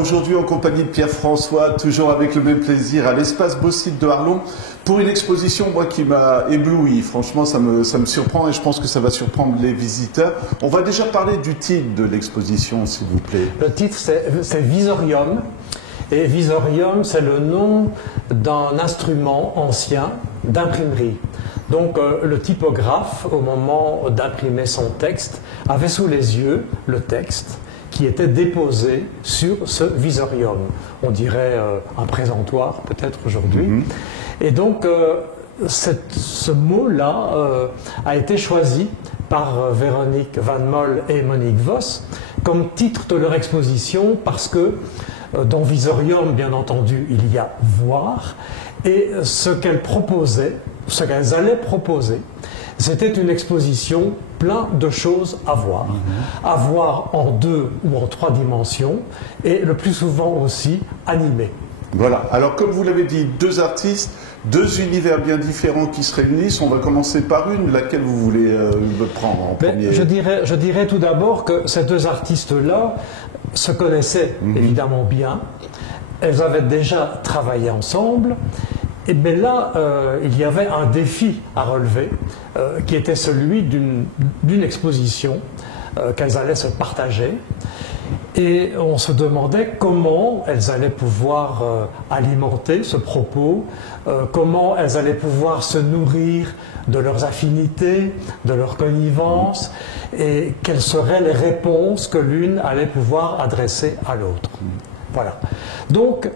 Aujourd'hui en compagnie de Pierre-François, toujours avec le même plaisir, à l'espace Beausite de Arlon, pour une exposition moi, qui m'a ébloui. Franchement, ça me surprend et je pense que ça va surprendre les visiteurs. On va déjà parler du titre de l'exposition, s'il vous plaît. Le titre, c'est Visorium. Et Visorium, c'est le nom d'un instrument ancien d'imprimerie. Donc le typographe, au moment d'imprimer son texte, avait sous les yeux le texte qui était déposé sur ce visorium. On dirait un présentoir peut-être aujourd'hui. Et donc ce mot-là a été choisi par Véronique Van Mol et Monique Vos comme titre de leur exposition parce que dans Visorium, bien entendu, il y a voir, et ce qu'elles proposaient, ce qu'elles allaient proposer, c'était une exposition plein de choses à voir. À voir en 2 ou en 3 dimensions, et le plus souvent aussi animé. Voilà, alors comme vous l'avez dit, 2 artistes, 2 univers bien différents qui se réunissent. On va commencer par une, laquelle vous voulez me prendre en premier? Je dirais tout d'abord que ces 2 artistes-là se connaissaient évidemment bien. Elles avaient déjà travaillé ensemble. Et bien là, il y avait un défi à relever, qui était celui d'une exposition qu'elles allaient se partager. Et on se demandait comment elles allaient pouvoir alimenter ce propos, comment elles allaient pouvoir se nourrir de leurs affinités, de leur connivence, et quelles seraient les réponses que l'une allait pouvoir adresser à l'autre. Voilà. Donc,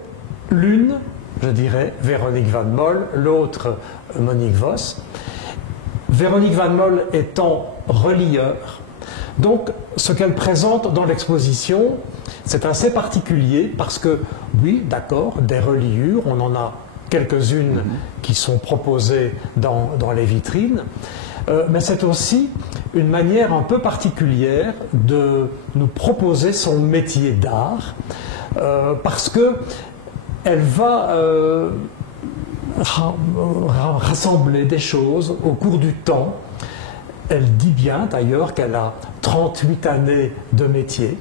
l'une, je dirais, Véronique Van Mol, l'autre, Monique Vos. Véronique Van Mol étant relieur. Donc, ce qu'elle présente dans l'exposition, c'est assez particulier parce que, oui, d'accord, des reliures, on en a quelques-unes qui sont proposées dans les vitrines, mais c'est aussi une manière un peu particulière de nous proposer son métier d'art, parce que elle va rassembler des choses au cours du temps. Elle dit bien d'ailleurs qu'elle a 38 années de métier.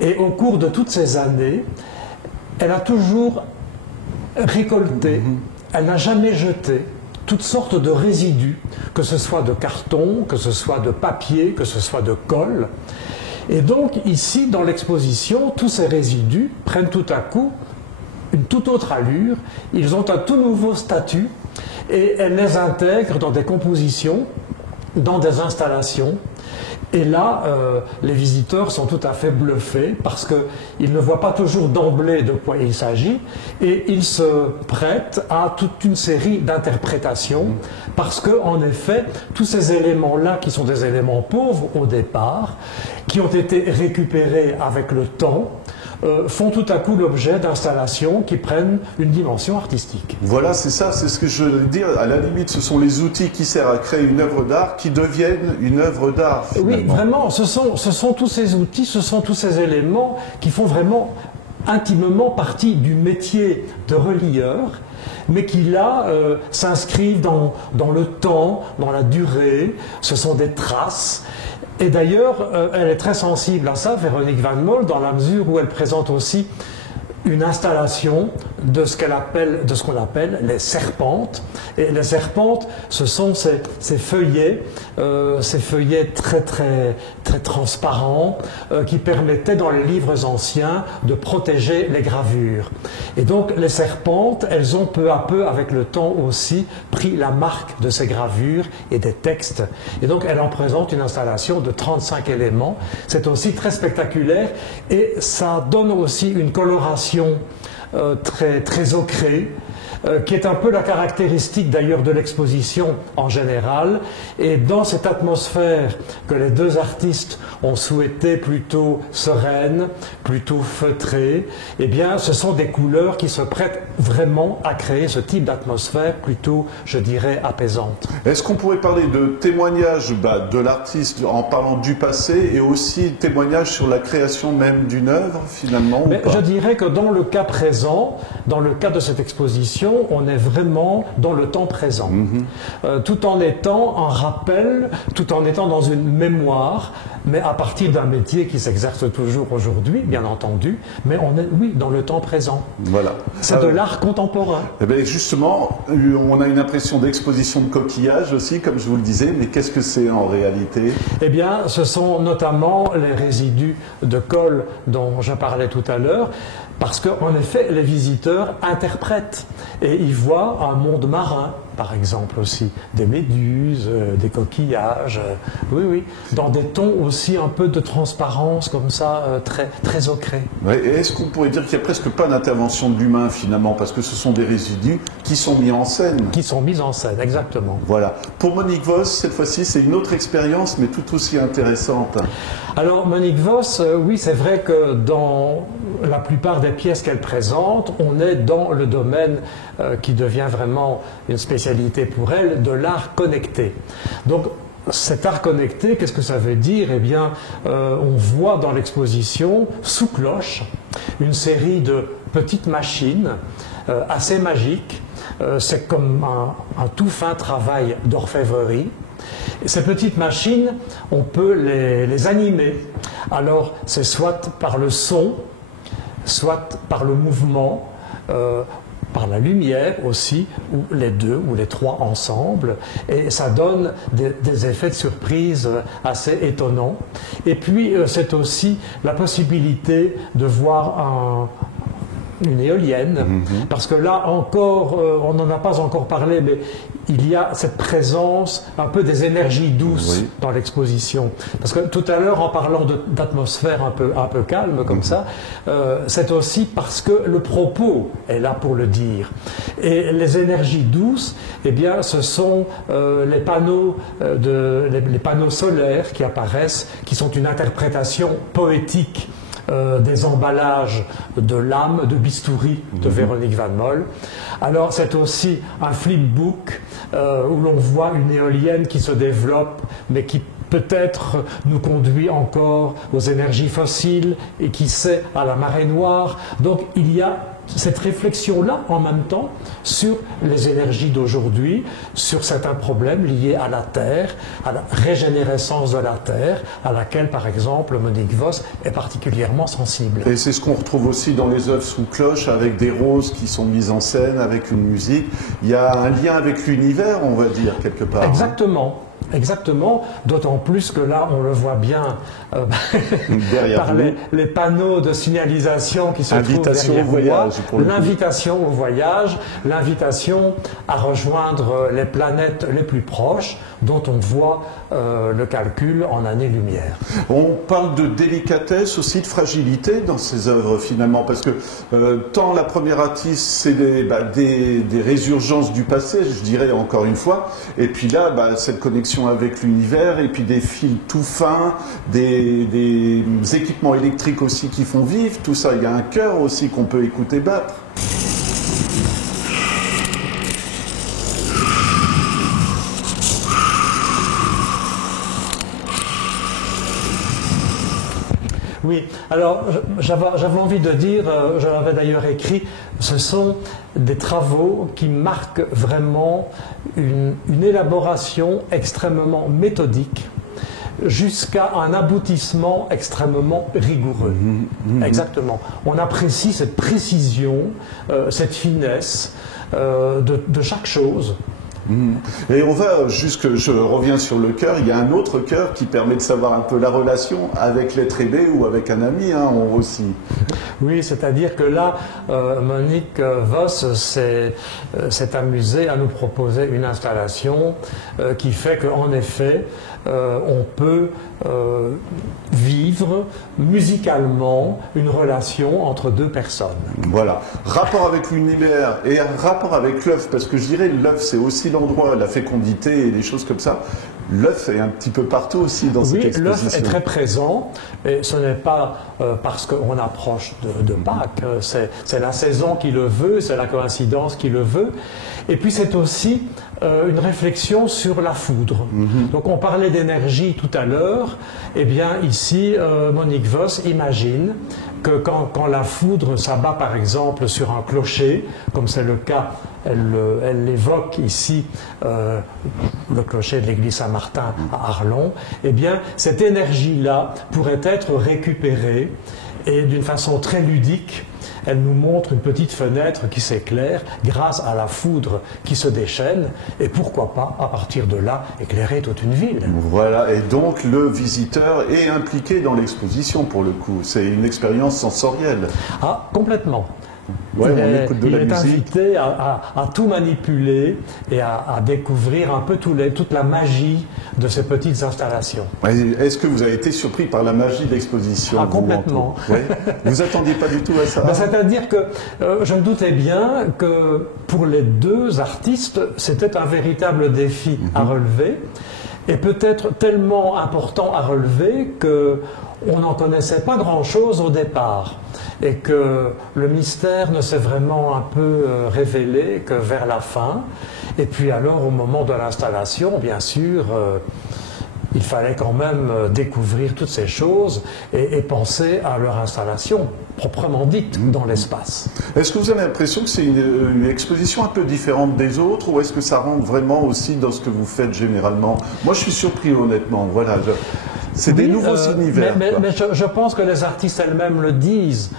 Et au cours de toutes ces années, elle a toujours récolté, elle n'a jamais jeté toutes sortes de résidus, que ce soit de carton, que ce soit de papier, que ce soit de colle. Et donc ici, dans l'exposition, tous ces résidus prennent tout à coup une toute autre allure, ils ont un tout nouveau statut et elle les intègre dans des compositions, dans des installations. Et là, les visiteurs sont tout à fait bluffés parce qu'ils ne voient pas toujours d'emblée de quoi il s'agit et ils se prêtent à toute une série d'interprétations parce que, en effet, tous ces éléments-là, qui sont des éléments pauvres au départ, qui ont été récupérés avec le temps, font tout à coup l'objet d'installations qui prennent une dimension artistique. Voilà, c'est ça, c'est ce que je veux dire. À la limite, ce sont les outils qui servent à créer une œuvre d'art qui deviennent une œuvre d'art. Oui, vraiment, ce sont tous ces outils, ce sont tous ces éléments qui font vraiment intimement partie du métier de relieur, mais qui là s'inscrivent dans le temps, dans la durée. Ce sont des traces. Et d'ailleurs, elle est très sensible à ça, Véronique Van Mol, dans la mesure où elle présente aussi une installation de ce qu'on appelle les serpentes. Et les serpentes, ce sont ces feuillets très transparents qui permettaient dans les livres anciens de protéger les gravures. Et donc les serpentes, elles ont peu à peu, avec le temps aussi, pris la marque de ces gravures et des textes. Et donc elle en présente une installation de 35 éléments. C'est aussi très spectaculaire et ça donne aussi une coloration très ocrée, qui est un peu la caractéristique d'ailleurs de l'exposition en général. Et dans cette atmosphère que les 2 artistes ont souhaité plutôt sereine, plutôt feutrée, eh bien ce sont des couleurs qui se prêtent vraiment à créer ce type d'atmosphère plutôt, je dirais, apaisante. Est-ce qu'on pourrait parler de témoignages de l'artiste en parlant du passé et aussi témoignages sur la création même d'une œuvre finalement? Je dirais que dans le cas présent, dans le cas de cette exposition, l'exposition, on est vraiment dans le temps présent, tout en étant un rappel, tout en étant dans une mémoire, mais à partir d'un métier qui s'exerce toujours aujourd'hui, bien entendu, mais on est, oui, dans le temps présent. Voilà. C'est de l'art contemporain. Eh bien, justement, on a une impression d'exposition de coquillages aussi, comme je vous le disais, mais qu'est-ce que c'est en réalité? Eh bien, ce sont notamment les résidus de colle dont je parlais tout à l'heure, parce qu'en effet, les visiteurs interprètent et ils voient un monde marin, par exemple aussi, des méduses, des coquillages, oui, oui, dans des tons aussi un peu de transparence comme ça, très, très ocré. Ouais, et est-ce qu'on pourrait dire qu'il n'y a presque pas d'intervention de l'humain finalement, parce que ce sont des résidus qui sont mis en scène? Qui sont mis en scène, exactement. Voilà. Pour Monique Vos, cette fois-ci, c'est une autre expérience, mais tout aussi intéressante. Alors Monique Vos, oui, c'est vrai que dans la plupart des pièces qu'elle présente, on est dans le domaine qui devient vraiment une spécialité pour elle, de l'art connecté. Donc cet art connecté, qu'est-ce que ça veut dire? Eh bien, on voit dans l'exposition, sous cloche, une série de petites machines assez magiques. C'est comme un tout fin travail d'orfèvrerie. Ces petites machines, on peut les animer. Alors, c'est soit par le son, soit par le mouvement, par la lumière aussi, ou les deux ou les trois ensemble, et ça donne des effets de surprise assez étonnants. Et puis, c'est aussi la possibilité de voir une éolienne, parce que là encore, on n'en a pas encore parlé, mais il y a cette présence un peu des énergies douces dans l'exposition. Parce que tout à l'heure, en parlant d'atmosphère un peu calme comme ça, c'est aussi parce que le propos est là pour le dire. Et les énergies douces, eh bien, ce sont les panneaux solaires qui apparaissent, qui sont une interprétation poétique des emballages de l'âme de bistouri de Véronique Van Mol. Alors c'est aussi un flipbook où l'on voit une éolienne qui se développe mais qui peut-être nous conduit encore aux énergies fossiles et qui sait à la marée noire. Donc il y a cette réflexion-là en même temps sur les énergies d'aujourd'hui, sur certains problèmes liés à la Terre, à la régénérescence de la Terre, à laquelle par exemple Monique Vos est particulièrement sensible. Et c'est ce qu'on retrouve aussi dans les œuvres sous cloche, avec des roses qui sont mises en scène, avec une musique. Il y a un lien avec l'univers, on va dire, quelque part. Exactement. Exactement, d'autant plus que là, on le voit bien par les panneaux de signalisation qui se trouvent derrière moi. L'invitation au voyage, l'invitation à rejoindre les planètes les plus proches, dont on voit le calcul en années-lumière. On parle de délicatesse, aussi de fragilité dans ces œuvres finalement, parce que tant la première artiste, c'est des résurgences du passé, je dirais encore une fois, et puis là, cette connexion avec l'univers, et puis des fils tout fins, des équipements électriques aussi qui font vivre, tout ça. Il y a un cœur aussi qu'on peut écouter battre. Oui, alors j'avais envie de dire, je l'avais d'ailleurs écrit, ce sont des travaux qui marquent vraiment une élaboration extrêmement méthodique jusqu'à un aboutissement extrêmement rigoureux. Exactement. On apprécie cette précision, cette finesse de chaque chose. Et on va, juste je reviens sur le cœur, il y a un autre cœur qui permet de savoir un peu la relation avec l'être aimé ou avec un ami, on aussi. Oui, c'est-à-dire que là, Monique Vos s'est amusée à nous proposer une installation qui fait qu'en effet, on peut vivre musicalement une relation entre deux personnes. Voilà. Rapport avec l'univers et un rapport avec l'œuf, parce que je dirais l'œuf c'est aussi l'endroit, la fécondité et des choses comme ça. L'œuf est un petit peu partout aussi dans cette exposition. Oui, l'œuf est très présent, et ce n'est pas parce qu'on approche de Pâques, c'est la saison qui le veut, c'est la coïncidence qui le veut, et puis c'est aussi une réflexion sur la foudre. Donc on parlait d'énergie tout à l'heure, et bien ici Monique Voss imagine que quand la foudre s'abat par exemple sur un clocher, comme c'est le cas, elle évoque ici le clocher de l'église Saint-Martin à Arlon, eh bien cette énergie-là pourrait être récupérée et d'une façon très ludique. Elle nous montre une petite fenêtre qui s'éclaire grâce à la foudre qui se déchaîne et pourquoi pas, à partir de là, éclairer toute une ville. Voilà, et donc le visiteur est impliqué dans l'exposition pour le coup. C'est une expérience sensorielle. Ah, complètement. Ouais, on écoute de la musique. Il est invité à tout manipuler et à découvrir un peu toute la magie de ces petites installations. Est-ce que vous avez été surpris par la magie de l'exposition? Ah, complètement. Vous attendiez pas du tout à ça? C'est-à-dire que je me doutais bien que pour les deux artistes, c'était un véritable défi à relever. Et peut-être tellement important à relever qu'on n'en connaissait pas grand-chose au départ et que le mystère ne s'est vraiment un peu révélé que vers la fin. Et puis alors, au moment de l'installation, bien sûr, il fallait quand même découvrir toutes ces choses et penser à leur installation proprement dite dans l'espace. Est-ce que vous avez l'impression que c'est une exposition un peu différente des autres ou est-ce que ça rentre vraiment aussi dans ce que vous faites généralement? Moi je suis surpris honnêtement, voilà. C'est des nouveaux univers. Mais je pense que les artistes elles-mêmes le disent.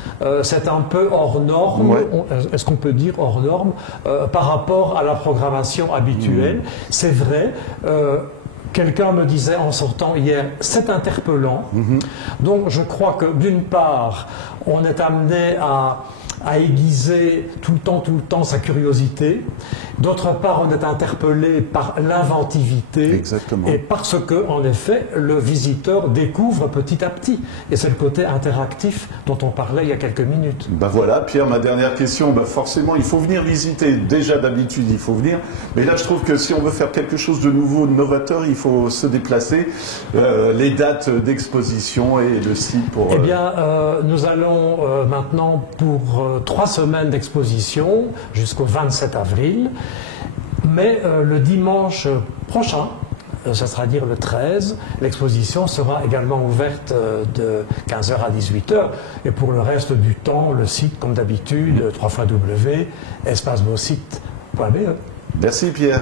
C'est un peu hors norme, est-ce qu'on peut dire hors norme, par rapport à la programmation habituelle. C'est vrai. Quelqu'un me disait en sortant hier, c'est interpellant. Donc je crois que d'une part, on est amené à aiguiser tout le temps sa curiosité. D'autre part, on est interpellé par l'inventivité. Exactement. Et parce que, en effet, le visiteur découvre petit à petit. Et c'est le côté interactif dont on parlait il y a quelques minutes. Ben voilà, Pierre, ma dernière question. Ben forcément, il faut venir visiter. Déjà d'habitude, il faut venir. Mais là, je trouve que si on veut faire quelque chose de nouveau, de novateur, il faut se déplacer. Les dates d'exposition et le site pour... Eh bien, nous allons maintenant pour 3 semaines d'exposition jusqu'au 27 avril. Mais le dimanche prochain, ça sera dire le 13, l'exposition sera également ouverte de 15h à 18h. Et pour le reste du temps, le site, comme d'habitude, www.espacebauxite.be. Merci Pierre.